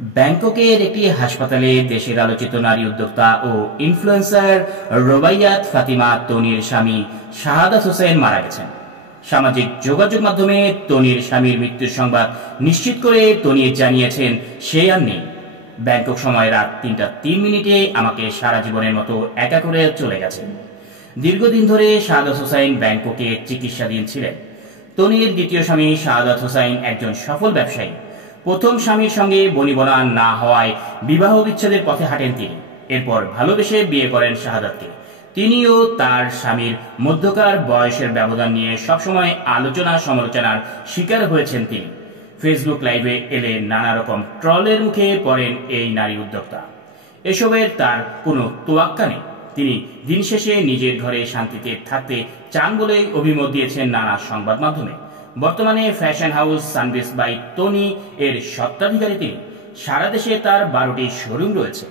ব্যাংককের একটি হাসপাতালে দেশের আলোচিত নারী উদ্যোক্তা ও ইনফ্লুয়েন্সার রোবাইয়াত ফাতিমা তনির স্বামী শাহাদাত হোসেন মারা গেছেন। সামাজিক যোগাযোগ মাধ্যমে তনির স্বামীর মৃত্যুর সংবাদ নিশ্চিত করে তনির জানিয়েছেন, সে আর নেই। ব্যাংকক সময় রাত ৩টা ৩ মিনিটে আমাকে সারা জীবনের মতো একা করে চলে গেছেন। দীর্ঘদিন ধরে শাহাদাত হোসেন ব্যাংককে চিকিৎসাধীন ছিলেন। তনির দ্বিতীয় স্বামী শাহাদাত হোসেন একজন সফল ব্যবসায়ী। প্রথম স্বামীর সঙ্গে বনিবনা না হওয়ায় বিবাহ বিচ্ছেদের পথে হাঁটেন তিনি। এরপর ভালোবেসে বিয়ে করেন শাহাদাতকে। তিনিও তার স্বামীর মধ্যকার বয়সের ব্যবধান নিয়ে সবসময় আলোচনা সমালোচনার শিকার হয়েছেন তিনি। ফেসবুক লাইভে এলে নানা রকম ট্রলের মুখে পড়েন এই নারী উদ্যোক্তা। এসবের তার কোনো তোয়াক্কা নেই। তিনি দিন শেষে নিজের ঘরে শান্তিতে থাকতে চান বলেই অভিমত দিয়েছেন নানা সংবাদ মাধ্যমে। বর্তমানে ফ্যাশন হাউস সানবিস বাই তনি এর স্বত্বাধিকারী তিনি। সারা দেশে তার 12টি শোরুম রয়েছে।